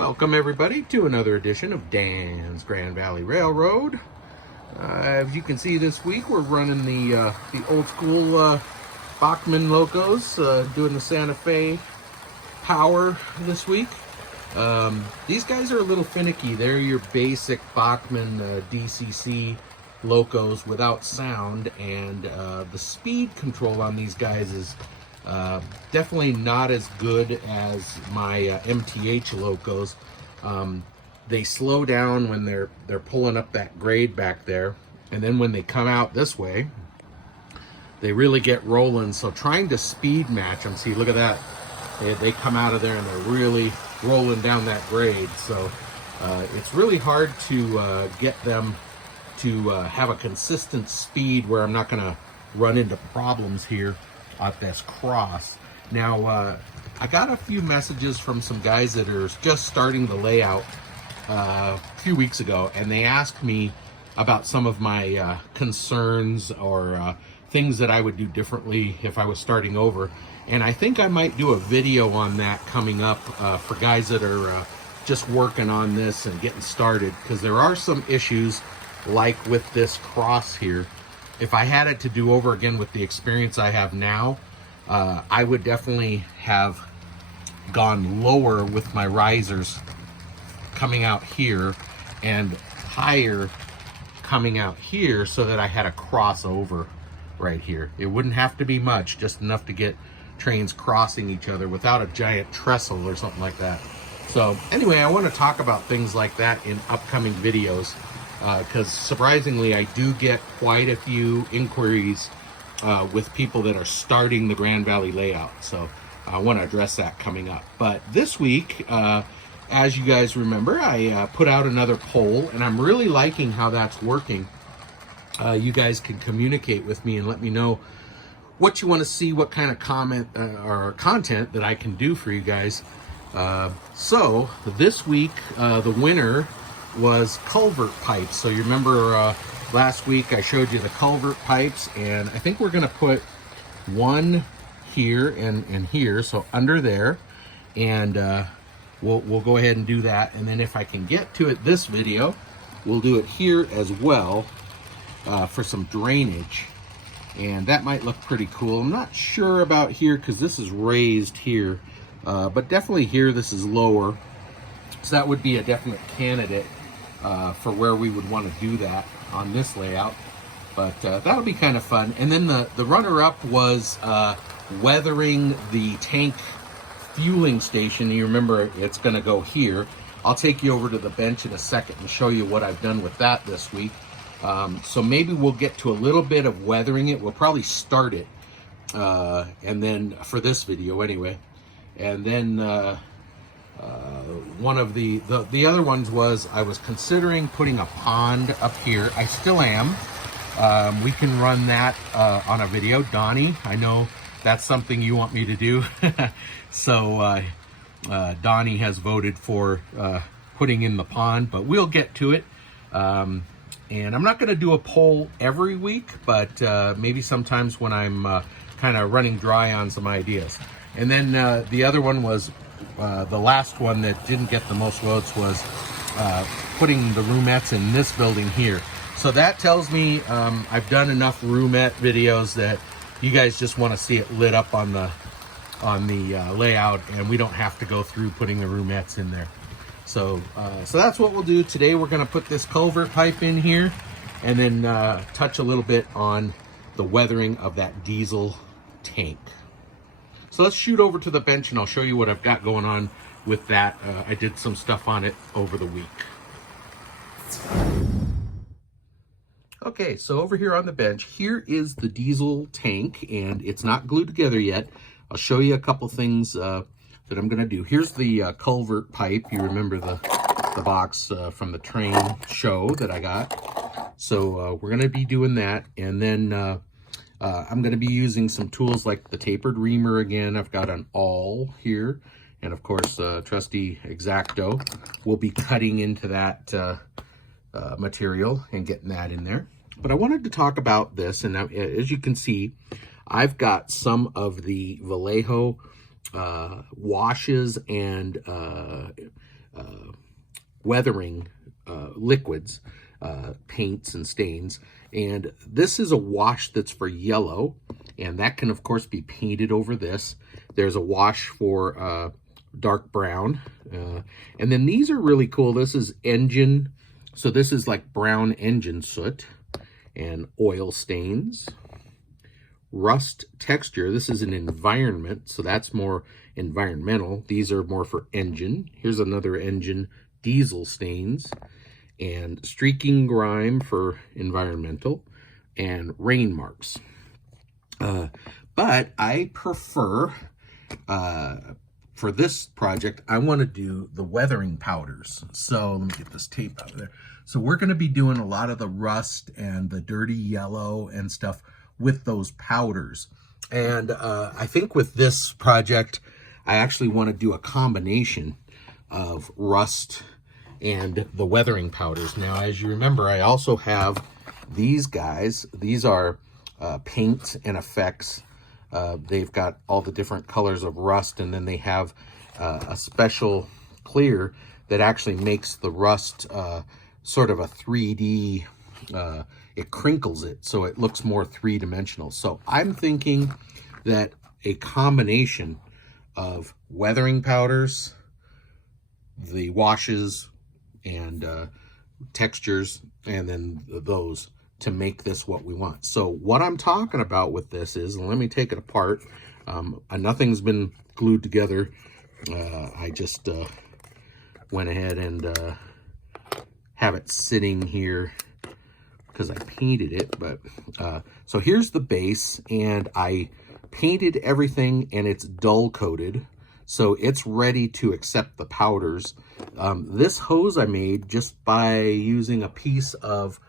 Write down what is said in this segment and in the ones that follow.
Welcome everybody to another edition of Dan's Grand Valley Railroad. As you can see, this week we're running the old school Bachmann locos, doing the Santa Fe power this week. These guys are a little finicky. They're your basic Bachmann DCC locos without sound, and the speed control on these guys is definitely not as good as my MTH locos. They slow down when they're pulling up that grade back there, and then when they come out this way, they really get rolling. So trying to speed match them, see, look at that. They come out of there and they're really rolling down that grade. So it's really hard to get them to have a consistent speed where I'm not going to run into problems here at this cross. Now, I got a few messages from some guys that are just starting the layout a few weeks ago, and they asked me about some of my concerns or things that I would do differently if I was starting over. And I think I might do a video on that coming up for guys that are just working on this and getting started, because there are some issues like with this cross here. If I had it to do over again with the experience I have now, I would definitely have gone lower with my risers coming out here and higher coming out here, so that I had a crossover right here. It wouldn't have to be much, just enough to get trains crossing each other without a giant trestle or something like that. So anyway, I want to talk about things like that in upcoming videos, because surprisingly I do get quite a few inquiries with people that are starting the Grand Valley layout. So I want to address that coming up. But this week, as you guys remember, I put out another poll, and I'm really liking how that's working. You guys can communicate with me and let me know what you want to see, what kind of comment or content that I can do for you guys. So this week, the winner was culvert pipes. So you remember last week I showed you the culvert pipes, and I think we're going to put one here and here, so under there, and we'll go ahead and do that. And then if I can get to it this video, we'll do it here as well for some drainage, and that might look pretty cool. I'm not sure about here because this is raised here, but definitely here this is lower, so that would be a definite candidate for where we would want to do that on this layout. But that'll be kind of fun. And then the runner-up was weathering the tank fueling station. You remember it's going to go here. I'll take you over to the bench in a second and show you what I've done with that this week. So maybe we'll get to a little bit of weathering it. We'll probably start it, and then for this video anyway. And then one of the other ones was I was considering putting a pond up here. I still am. We can run that on a video. Donnie, I know that's something you want me to do. So Donnie has voted for putting in the pond, but we'll get to it. And I'm not going to do a poll every week, but maybe sometimes when I'm kind of running dry on some ideas. And then the other one was, the last one that didn't get the most votes was putting the roomettes in this building here. So that tells me I've done enough roomette videos that you guys just want to see it lit up on the layout, and we don't have to go through putting the roomettes in there. So that's what we'll do today. We're going to put this culvert pipe in here, and then touch a little bit on the weathering of that diesel tank. So let's shoot over to the bench and I'll show you what I've got going on with that. I did some stuff on it over the week. Okay, so over here on the bench, here is the diesel tank, and it's not glued together yet. I'll show you a couple things that I'm going to do. Here's the culvert pipe. You remember the box from the train show that I got. So we're going to be doing that, and then I'm going to be using some tools like the tapered reamer again. I've got an awl here, and of course trusty X-Acto. We'll be cutting into that material and getting that in there. But I wanted to talk about this, and as you can see, I've got some of the Vallejo washes and weathering liquids, paints and stains. And this is a wash that's for yellow, and that can of course be painted over this. There's a wash for dark brown, and then these are really cool. This is engine, so this is like brown engine soot and oil stains. Rust texture, this is an environment, so that's more environmental. These are more for engine. Here's another engine, diesel stains. And streaking grime for environmental, and rain marks. But I prefer, for this project, I want to do the weathering powders. So let me get this tape out of there. So we're going to be doing a lot of the rust and the dirty yellow and stuff with those powders. And I think with this project, I actually want to do a combination of rust and the weathering powders. Now, as you remember, I also have these guys. These are paints and effects. They've got all the different colors of rust, and then they have a special clear that actually makes the rust sort of a 3D, it crinkles it so it looks more three-dimensional. So I'm thinking that a combination of weathering powders, the washes and textures, and then those to make this what we want. So what I'm talking about with this is, and let me take it apart. Nothing's been glued together. I just went ahead and have it sitting here because I painted it. But so here's the base, and I painted everything, and it's dull coated, so it's ready to accept the powders. This hose I made just by using a piece of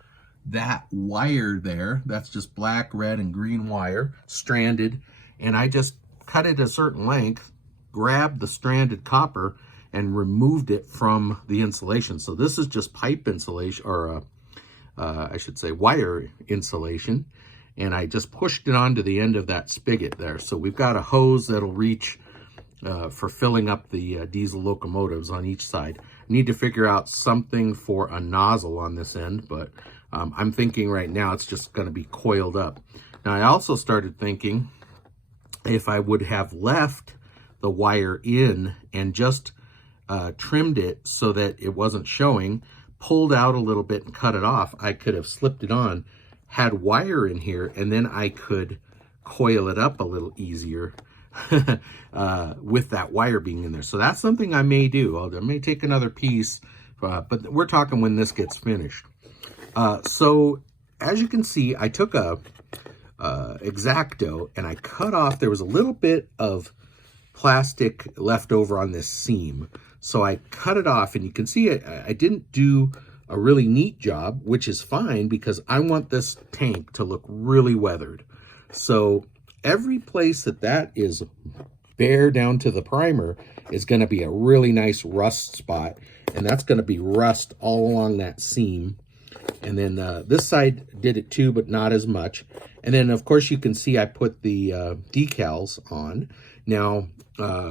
that wire there. That's just black, red, and green wire, stranded, and I just cut it a certain length, grabbed the stranded copper, and removed it from the insulation. So this is just pipe insulation, or I should say wire insulation, and I just pushed it onto the end of that spigot there. So we've got a hose that'll reach for filling up the diesel locomotives on each side. Need to figure out something for a nozzle on this end, but I'm thinking right now it's just going to be coiled up. Now I also started thinking if I would have left the wire in and just trimmed it so that it wasn't showing, pulled out a little bit and cut it off, I could have slipped it on, had wire in here, and then I could coil it up a little easier with that wire being in there. So that's something I may do. I may take another piece, but we're talking when this gets finished. So as you can see, I took a X-Acto and I cut off, there was a little bit of plastic left over on this seam. So I cut it off, and you can see I didn't do a really neat job, which is fine because I want this tank to look really weathered. So every place that is bare down to the primer is going to be a really nice rust spot, and that's going to be rust all along that seam. And then this side did it too, but not as much. And then of course you can see I put the decals on. Now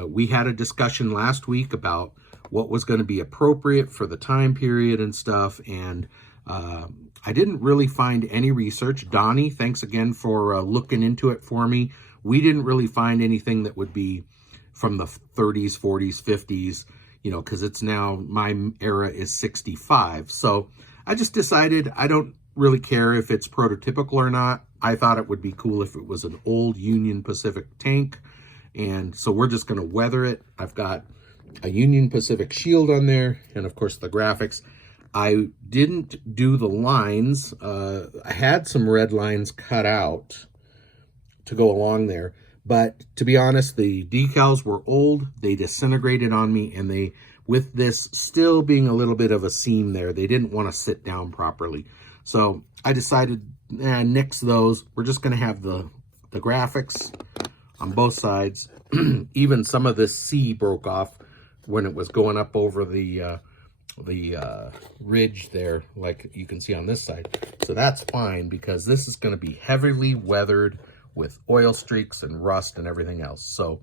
we had a discussion last week about what was going to be appropriate for the time period and stuff, and I didn't really find any research. Donnie, thanks again for looking into it for me. We didn't really find anything that would be from the 30s, 40s, 50s, you know, because it's now, my era is 65. So I just decided I don't really care if it's prototypical or not. I thought it would be cool if it was an old Union Pacific tank, and so we're just going to weather it. I've got a Union Pacific shield on there, and of course the graphics. I didn't do the lines. I had some red lines cut out to go along there, but to be honest, the decals were old. They disintegrated on me, and they, with this still being a little bit of a seam there, they didn't want to sit down properly. So I decided, nix those. We're just going to have the graphics on both sides. Even some of this C broke off when it was going up over the ridge there, like you can see on this side. So that's fine because this is going to be heavily weathered with oil streaks and rust and everything else. So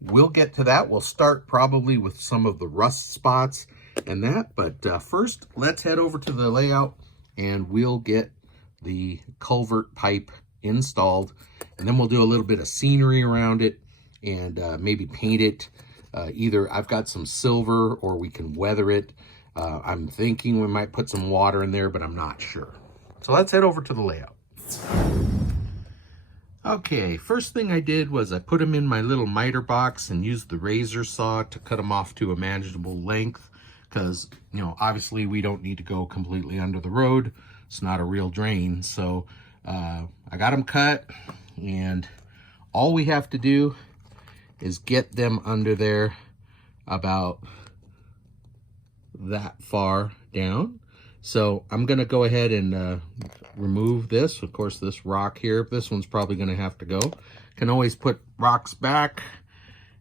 we'll get to that. We'll start probably with some of the rust spots and that, but first let's head over to the layout and we'll get the culvert pipe installed, and then we'll do a little bit of scenery around it and maybe paint it. Either I've got some silver or we can weather it. I'm thinking we might put some water in there, but I'm not sure. So let's head over to the layout. Okay, first thing I did was I put them in my little miter box and used the razor saw to cut them off to a manageable length, because, you know, obviously we don't need to go completely under the road. It's not a real drain. So I got them cut, and all we have to do is get them under there about that far down. So I'm going to go ahead and remove this. Of course, this rock here, this one's probably going to have to go. Can always put rocks back.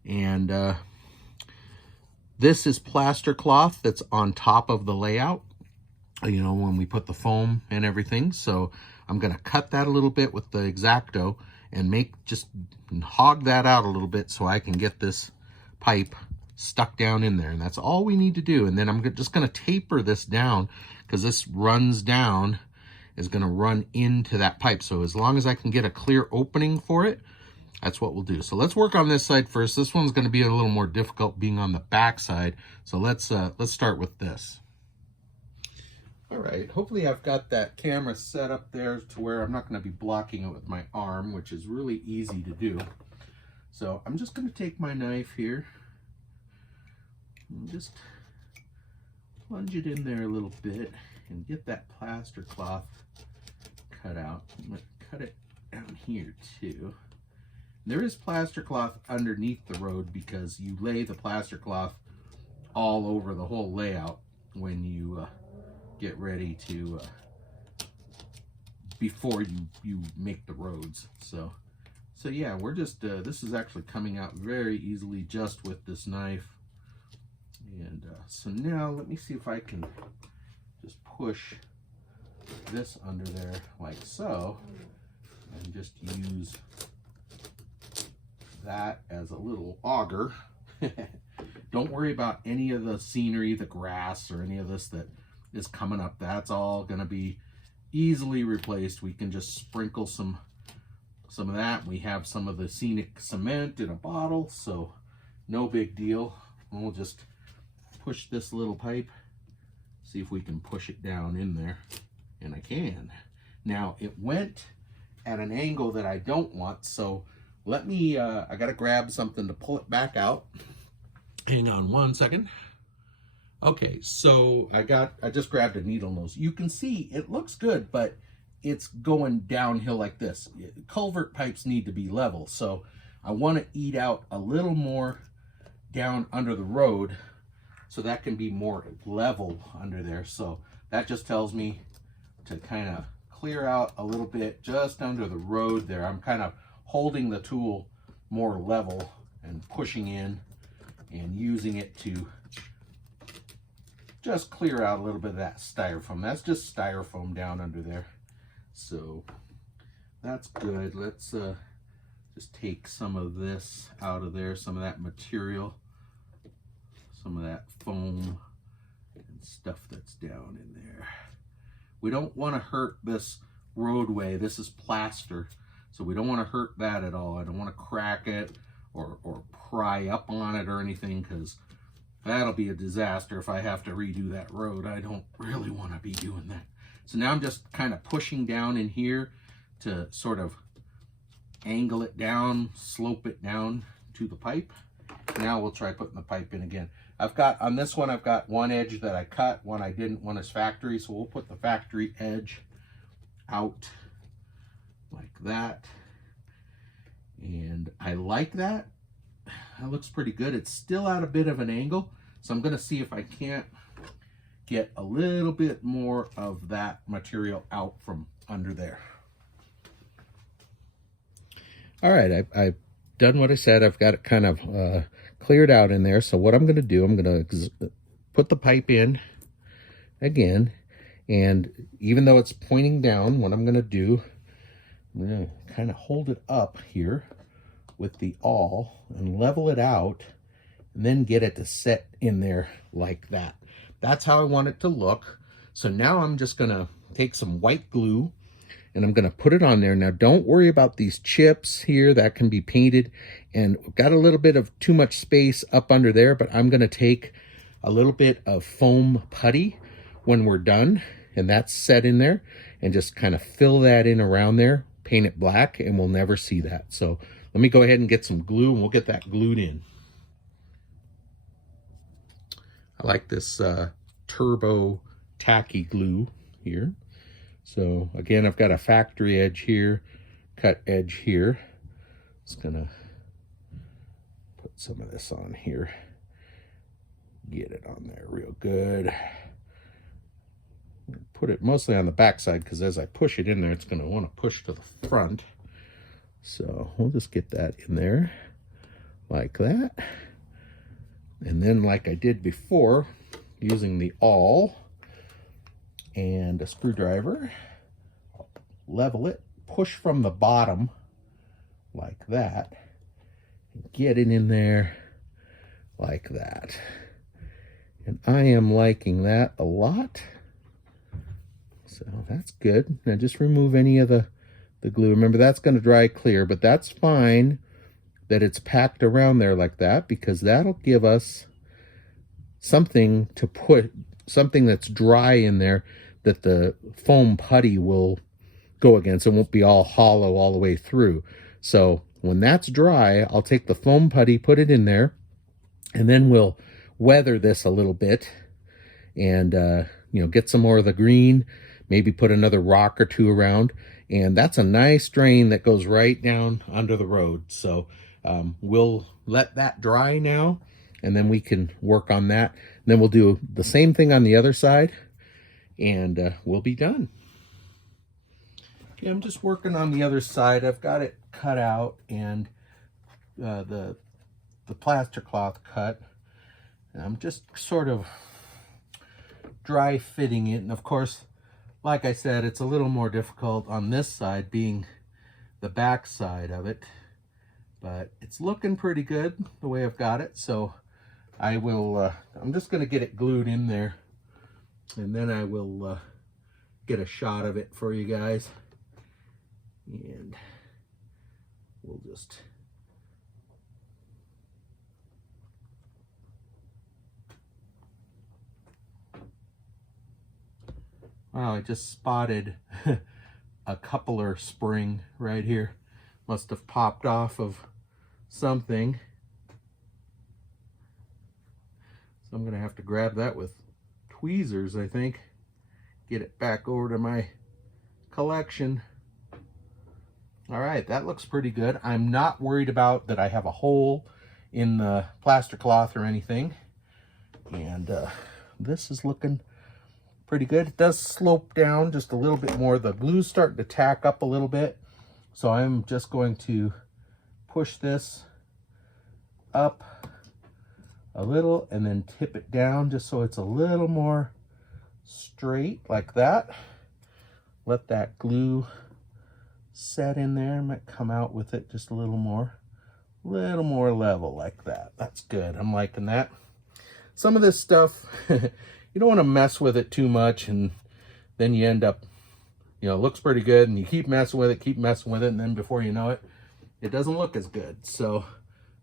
And this is plaster cloth that's on top of the layout, you know, when we put the foam and everything. So I'm going to cut that a little bit with the X-Acto and just hog that out a little bit so I can get this pipe stuck down in there. And that's all we need to do. And then I'm just going to taper this down, because this runs down, is going to run into that pipe. So as long as I can get a clear opening for it, that's what we'll do. So let's work on this side first. This one's going to be a little more difficult being on the back side. So let's start with this. All right, hopefully I've got that camera set up there to where I'm not going to be blocking it with my arm, which is really easy to do. So I'm just going to take my knife here and just plunge it in there a little bit and get that plaster cloth cut out. I'm going to cut it down here too. There is plaster cloth underneath the road because you lay the plaster cloth all over the whole layout when you get ready to before you make the roads. So yeah, we're just this is actually coming out very easily just with this knife. And so now let me see if I can just push this under there like so, and just use that as a little auger. Don't worry about any of the scenery, the grass, or any of this that is coming up. That's all going to be easily replaced. We can just sprinkle some of that. We have some of the scenic cement in a bottle, so no big deal. And we'll just push this little pipe, see if we can push it down in there. And I can. Now it went at an angle that I don't want, so let me I gotta grab something to pull it back out. Hang on one second. Okay, so I just grabbed a needle nose. You can see it looks good, but it's going downhill like this. Culvert pipes need to be level, so I want to eat out a little more down under the road so that can be more level under there. So that just tells me to kind of clear out a little bit just under the road there. I'm kind of holding the tool more level and pushing in and using it to just clear out a little bit of that styrofoam. That's just styrofoam down under there. So that's good. Let's just take some of this out of there, some of that material, some of that foam and stuff that's down in there. We don't want to hurt this roadway. This is plaster, so we don't want to hurt that at all. I don't want to crack it or pry up on it or anything, because that'll be a disaster if I have to redo that road. I don't really want to be doing that. So now I'm just kind of pushing down in here to sort of angle it down, slope it down to the pipe. Now we'll try putting the pipe in again. On this one, I've got one edge that I cut, one I didn't, one is factory. So we'll put the factory edge out like that. And I like that. That looks pretty good. It's still at a bit of an angle, so I'm going to see if I can't get a little bit more of that material out from under there. All right, I've done what I said. I've got it kind of cleared out in there. So what I'm going to do, I'm going to put the pipe in again, and even though it's pointing down, what I'm going to do, I'm going to kind of hold it up here with the awl and level it out, and then get it to set in there like that. That's how I want it to look. So now I'm just gonna take some white glue and I'm gonna put it on there. Now don't worry about these chips here, that can be painted, and got a little bit of too much space up under there, but I'm gonna take a little bit of foam putty when we're done, and that's set in there, and just kind of fill that in around there, paint it black, and we'll never see that. So let me go ahead and get some glue and we'll get that glued in. I like this turbo tacky glue here. So again, I've got a factory edge here, cut edge here. Just gonna put some of this on here. Get it on there real good. Put it mostly on the back side because as I push it in there, it's gonna wanna push to the front. So we'll just get that in there like that. And then like I did before, using the awl and a screwdriver, level it, push from the bottom like that, get it in there like that. And I am liking that a lot. So that's good. Now just remove any of the glue. Remember, that's going to dry clear, but that's fine that it's packed around there like that, because that'll give us something to put, something that's dry in there that the foam putty will go against. It won't be all hollow all the way through. So when that's dry, I'll take the foam putty, put it in there, and then we'll weather this a little bit and you know, get some more of the green, maybe put another rock or two around, and that's a nice drain that goes right down under the road. So we'll let that dry now, and then we can work on that. And then we'll do the same thing on the other side, and we'll be done. Okay, I'm just working on the other side. I've got it cut out and the plaster cloth cut. And I'm just sort of dry fitting it. And of course, like I said, it's a little more difficult on this side, being the back side of it. But it's looking pretty good the way I've got it. So I will, I'm just going to get it glued in there, and then I will get a shot of it for you guys. And we'll just wow, I just spotted a coupler spring right here. Must have popped off of something. So I'm gonna have to grab that with tweezers, I think. Get it back over to my collection. All right, that looks pretty good. I'm not worried about that I have a hole in the plaster cloth or anything. And this is looking pretty good. It does slope down just a little bit more. The glue's starting to tack up a little bit. So I'm just going to push this up a little and then tip it down just so it's a little more straight like that. Let that glue set in there. I might come out with it just a little more level like that. That's good. I'm liking that. Some of this stuff, you don't want to mess with it too much, and then you end up, you know, it looks pretty good, and you keep messing with it, and then before you know it, it doesn't look as good. So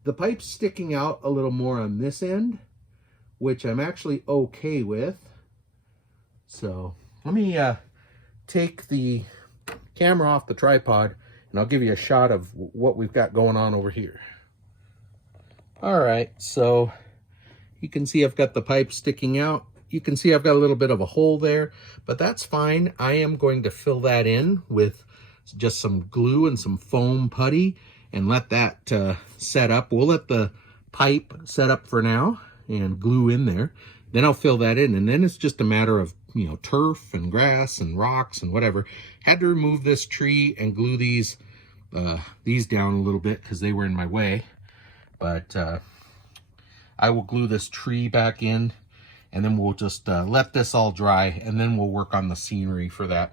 the pipe's sticking out a little more on this end, which I'm actually okay with. So let me take the camera off the tripod, and I'll give you a shot of what we've got going on over here. All right, so you can see I've got the pipe sticking out. You can see I've got a little bit of a hole there, but that's fine. I am going to fill that in with just some glue and some foam putty and let that set up. We'll let the pipe set up for now and glue in there. Then I'll fill that in, and then it's just a matter of, you know, turf and grass and rocks and whatever. Had to remove this tree and glue these down a little bit because they were in my way. But I will glue this tree back in, and then we'll just let this all dry, and then we'll work on the scenery for that.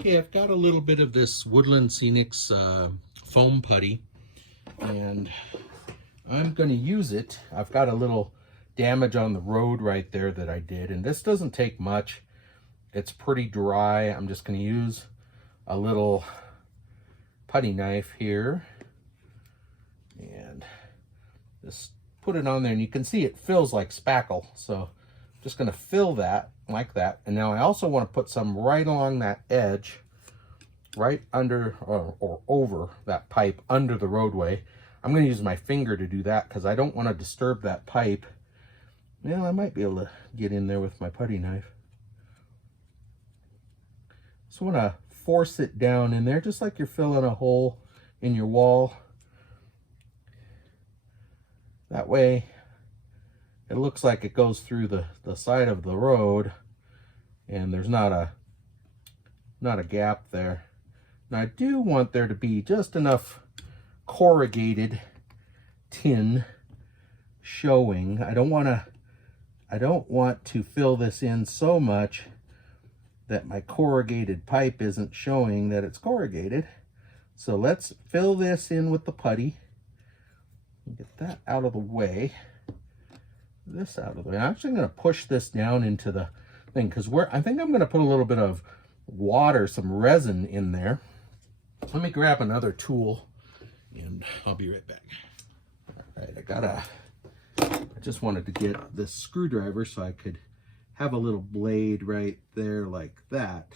Okay, I've got a little bit of this Woodland Scenics foam putty. and I'm going to use it. I've got a little damage on the road right there that I did, and this doesn't take much. It's pretty dry. I'm just going to use a little putty knife here and just put it on there, and you can see it fills like spackle. So I'm just going to fill that like that. And now I also want to put some right along that edge, right under or over that pipe under the roadway. I'm going to use my finger to do that because I don't want to disturb that pipe. Well, I might be able to get in there with my putty knife. Just want to force it down in there, just like you're filling a hole in your wall. That way it looks like it goes through the side of the road and there's not a gap there. Now I do want there to be just enough corrugated tin showing. I don't want to fill this in so much that my corrugated pipe isn't showing that it's corrugated. So let's fill this in with the putty. Get that out of the way. This out of the way. I'm actually going to push this down into the thing because I think I'm going to put a little bit of water, some resin in there. Let me grab another tool and I'll be right back. All right, I just wanted to get this screwdriver so I could have a little blade right there like that.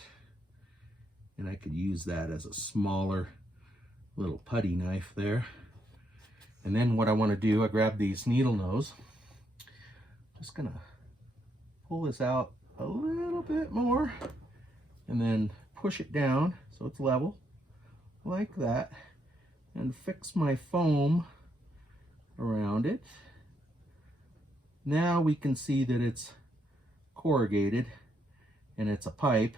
And I could use that as a smaller little putty knife there. And then what I want to do, I grab these needle nose. Just gonna pull this out a little bit more and then push it down so it's level like that, and fix my foam around it. Now we can see that it's corrugated and it's a pipe.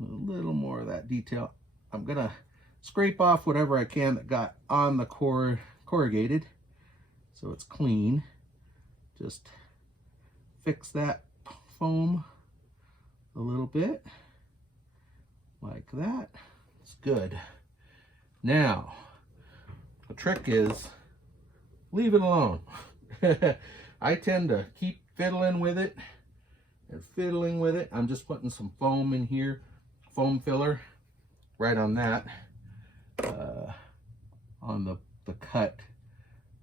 A little more of that detail. I'm gonna scrape off whatever I can that got on the corrugated so it's clean. Just fix that foam a little bit like that. It's good. Now the trick is leave it alone. I tend to keep fiddling with it and fiddling with it. I'm just putting some foam in here, foam filler right on that, on the cut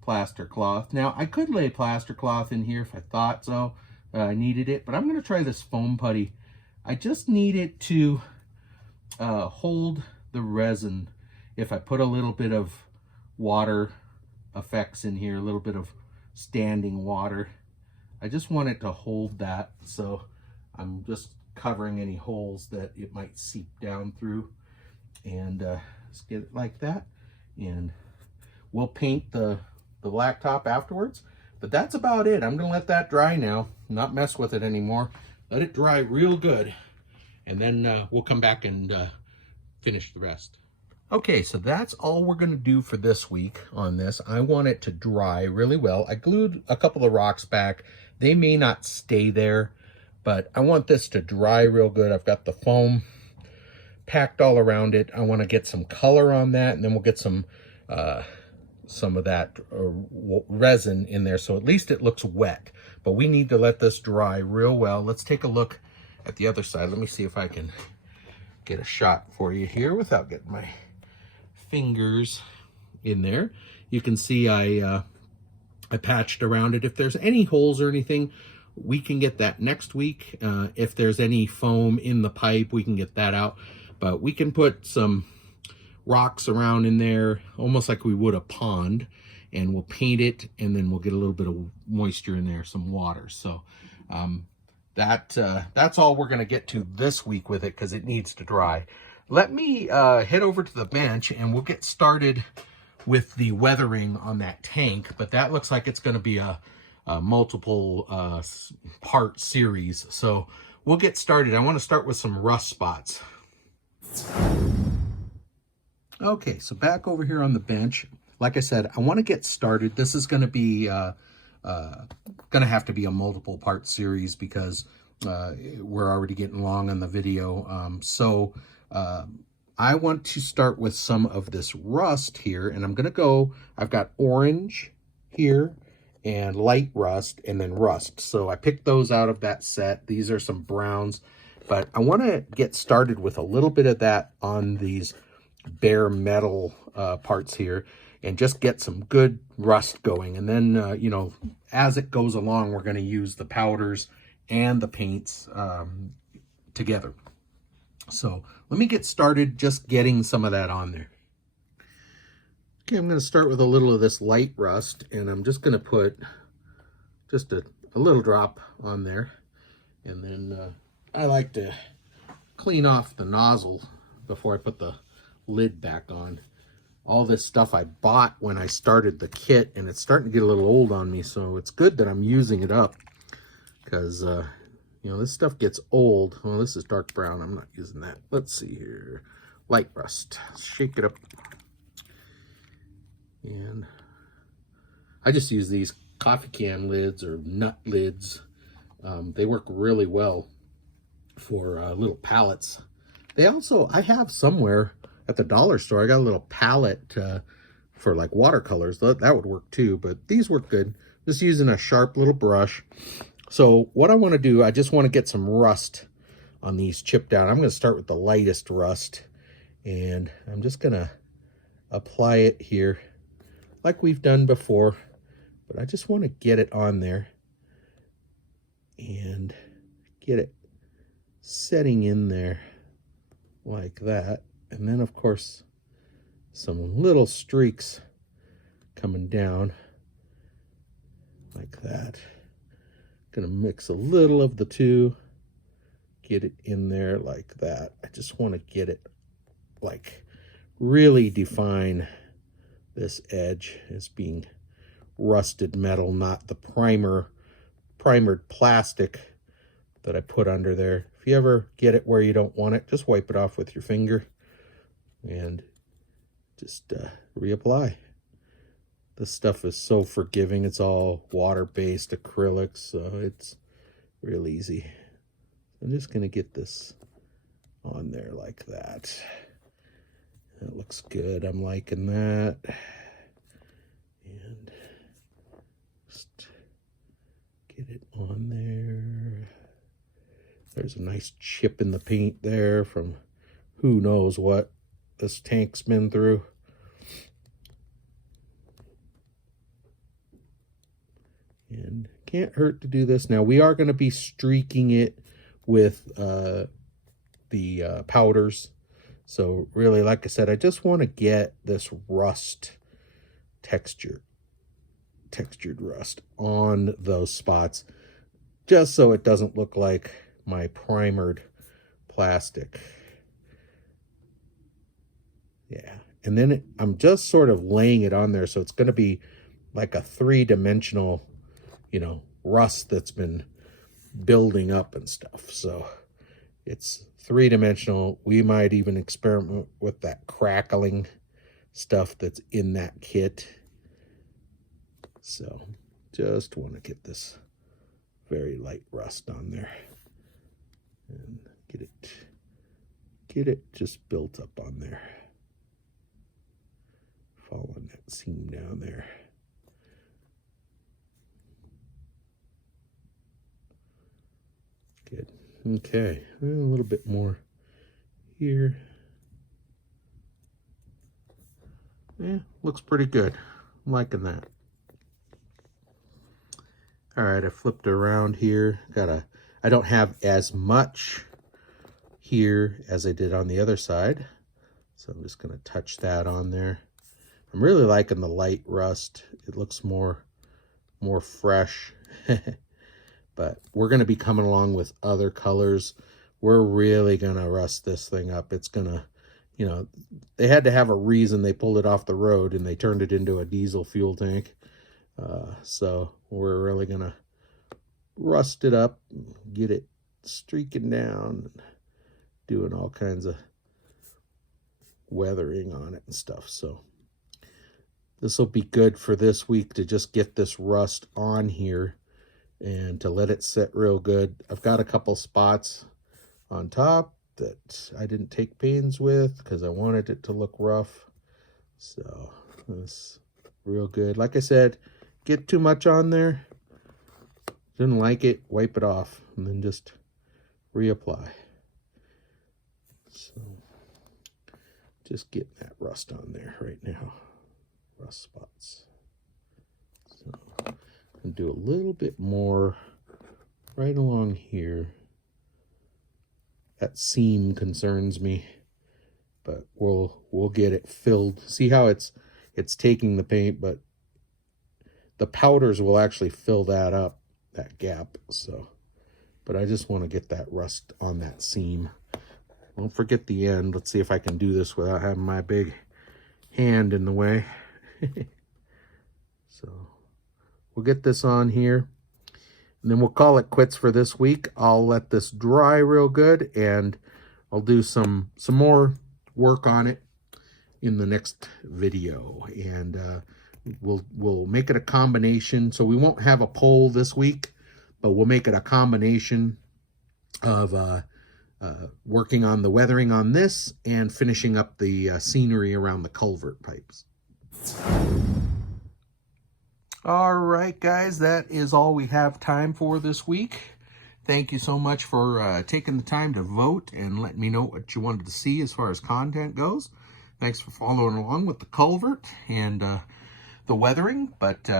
plaster cloth. Now I could lay plaster cloth in here if I thought so, I needed it, but I'm going to try this foam putty. I just need it to hold the resin. If I put a little bit of water effects in here, a little bit of standing water, I just want it to hold that. So I'm just covering any holes that it might seep down through, and just get it like that, and we'll paint the blacktop afterwards. But that's about it. I'm gonna let that dry now, not mess with it anymore. Let it dry real good, and then we'll come back and finish the rest. Okay, so that's all we're gonna do for this week on this. I want it to dry really well. I glued a couple of rocks back. They may not stay there, but I want this to dry real good. I've got the foam packed all around it. I want to get some color on that, and then we'll get some of that resin in there, so at least it looks wet. But we need to let this dry real well. Let's take a look at the other side. Let me see if I can get a shot for you here without getting my fingers in there. You can see I patched around it. If there's any holes or anything, we can get that next week. If there's any foam in the pipe, we can get that out. But we can put some rocks around in there, almost like we would a pond, and we'll paint it, and then we'll get a little bit of moisture in there, some water. So that's all we're going to get to this week with it, because it needs to dry. Let me head over to the bench, and we'll get started with the weathering on that tank. But that looks like it's going to be a multiple part series. So we'll get started. I want to start with some rust spots. Okay, so back over here on the bench. Like I said, I want to get started. This is going to be going to have to be a multiple part series, because we're already getting long on the video. So I want to start with some of this rust here, and I'm gonna go, I've got orange here and light rust and then rust. So I picked those out of that set. These are some browns, but I wanna get started with a little bit of that on these bare metal parts here and just get some good rust going. And then, you know, as it goes along, we're gonna use the powders and the paints together. So let me get started just getting some of that on there. Okay, I'm going to start with a little of this light rust, and I'm just going to put just a little drop on there. And then I like to clean off the nozzle before I put the lid back on. All this stuff I bought when I started the kit, and it's starting to get a little old on me, so it's good that I'm using it up because you know, this stuff gets old. Well, this is dark brown. I'm not using that. Let's see here. Light rust. Shake it up. And I just use these coffee can lids or nut lids. They work really well for little pallets. They also, I have somewhere at the dollar store, I got a little palette for like watercolors. That would work too, but these work good. Just using a sharp little brush. So what I want to do, I just want to get some rust on these chipped out. I'm going to start with the lightest rust, and I'm just going to apply it here like we've done before, but I just want to get it on there and get it setting in there like that. And then of course some little streaks coming down like that. Gonna mix a little of the two, get it in there like that. I just want to get it like really define this edge as being rusted metal, not the primered plastic that I put under there. If you ever get it where you don't want it, just wipe it off with your finger and just reapply. This stuff is so forgiving. It's all water-based acrylics, so it's real easy. I'm just going to get this on there like that. That looks good. I'm liking that. And just get it on there. There's a nice chip in the paint there from who knows what this tank's been through. And can't hurt to do this. Now we are going to be streaking it with the powders. So really, like I said, I just want to get this rust textured rust on those spots, just so it doesn't look like my primered plastic. Yeah, and then I'm just sort of laying it on there, so it's going to be like a three-dimensional, you know, rust that's been building up and stuff. So it's three-dimensional. We might even experiment with that crackling stuff that's in that kit. So just want to get this very light rust on there and get it just built up on there. Following that seam down there. Good. Okay, a little bit more here. Yeah, looks pretty good. I'm liking that. All right, I flipped around here. I don't have as much here as I did on the other side, so I'm just gonna touch that on there. I'm really liking the light rust. It looks more fresh. But we're going to be coming along with other colors. We're really going to rust this thing up. It's going to, you know, they had to have a reason they pulled it off the road and they turned it into a diesel fuel tank. So we're really going to rust it up, get it streaking down, doing all kinds of weathering on it and stuff. So this will be good for this week to just get this rust on here and to let it set real good. I've got a couple spots on top that I didn't take pains with because I wanted it to look rough. So this real good. Like I said, get too much on there, didn't like it, wipe it off, and then just reapply. So just getting that rust on there right now, rust spots. So and do a little bit more right along here. That seam concerns me, but we'll get it filled. See how it's taking the paint, but the powders will actually fill that up, that gap. So, but I just want to get that rust on that seam. Don't forget the end. Let's see if I can do this without having my big hand in the way. So we'll get this on here, and then we'll call it quits for this week. I'll let this dry real good, and I'll do some more work on it in the next video. And we'll make it a combination. So we won't have a pole this week, but we'll make it a combination of working on the weathering on this and finishing up the scenery around the culvert pipes. All right, guys, that is all we have time for this week. Thank you so much for taking the time to vote and let me know what you wanted to see as far as content goes. Thanks for following along with the culvert and the weathering, but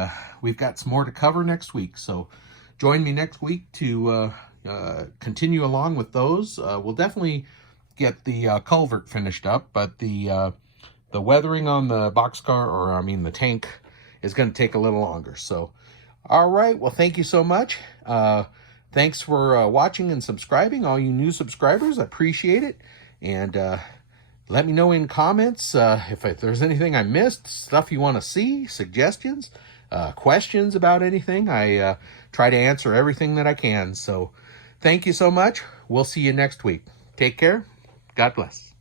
we've got some more to cover next week. So join me next week to continue along with those. We'll definitely get the culvert finished up, but the weathering on the boxcar, or I mean the tank, is going to take a little longer. So, all right. Well, thank you so much. Thanks for watching and subscribing, all you new subscribers. I appreciate it. And let me know in comments if there's anything I missed, stuff you want to see, suggestions, questions about anything. I try to answer everything that I can. So thank you so much. We'll see you next week. Take care. God bless.